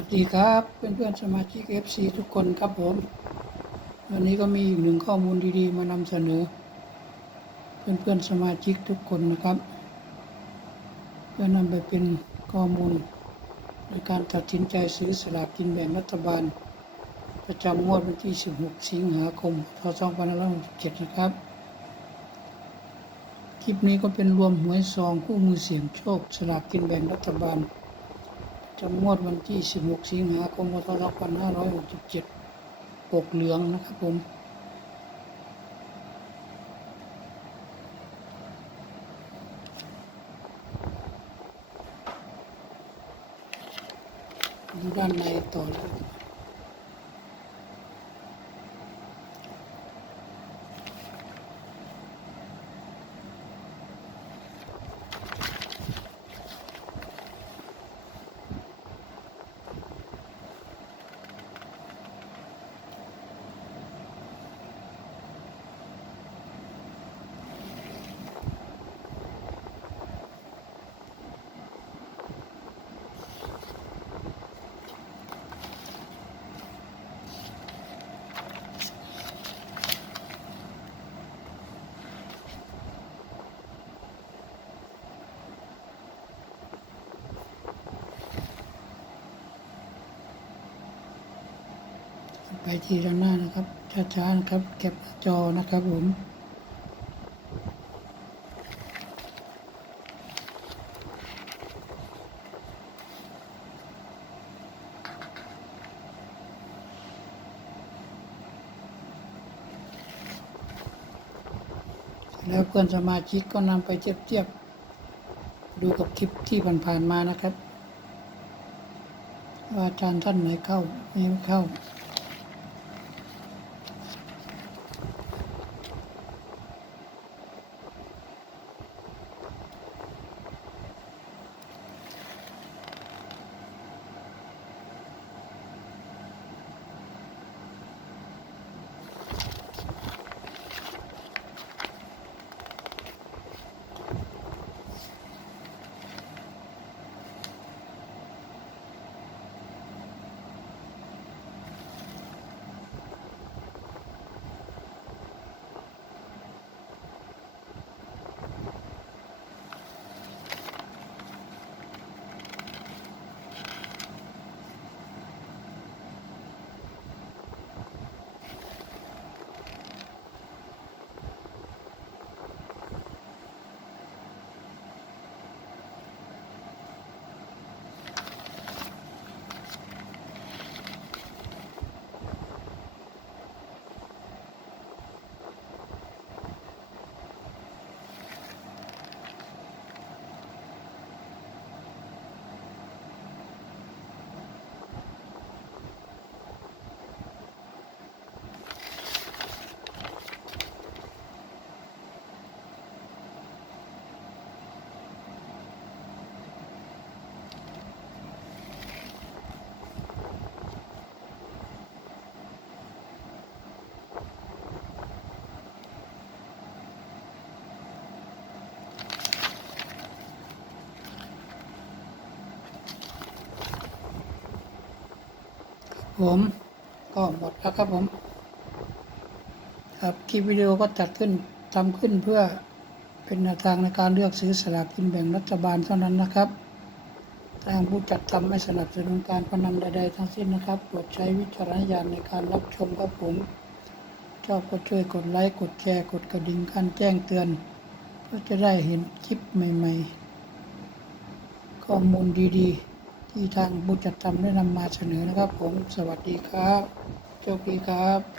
วัสดีครับเพื่อนๆสมาชิก FC ทุกคนครับผม วันนี้ก็มีอีกหนึ่งข้อมูลดีๆ มานำเสนอ เพื่อนๆสมาชิกทุกคนนะครับ เพื่อนำไปเป็นข้อมูล ในการตัดสินใจซื้อสลากกินแบ่งรัฐบาล ประจำงวดวันที่ 16 สิงหาคมพศ2567 นะครับ คลิปนี้ก็เป็นรวมหวยซองคู่มือเสี่ยงโชคสลากกินแบ่งรัฐบาล จำงวดวันที่ 16 สิงหาคมพศ2567ปกเหลืองนะครับผม ดูด้านในต่อเลย ไปทีละหน้านะครับ ช้าๆนะครับเก็บจอนะครับผมแล้วเพื่อนสมาชิกก็นำไปเทียบเทียบๆดูกับคลิปที่ผ่านๆมานะครับ ว่าอาจารย์ท่านไหนเข้าไม่เข้า ผมก็หมดแล้วครับผม ครับคลิปวิดีโอก็จัดขึ้นทำขึ้นเพื่อเป็นแนวทางในการเลือกซื้อสลากกินแบ่งรัฐบาลเท่านั้นนะครับ ทางผู้จัดทำไม่สนับสนุนการพนันใดๆทั้งสิ้นนะครับโปรดใช้วิจารณญาณในการรับชมครับผมชอบก็ช่วยกดไลค์กดแชร์กดกระดิ่งการแจ้งเตือนเพื่อจะได้เห็นคลิปใหม่ ๆ ข้อมูลดีๆ ที่ทางผู้จัดทำได้นำมาเสนอนะครับผม สวัสดีครับ โชคดีครับ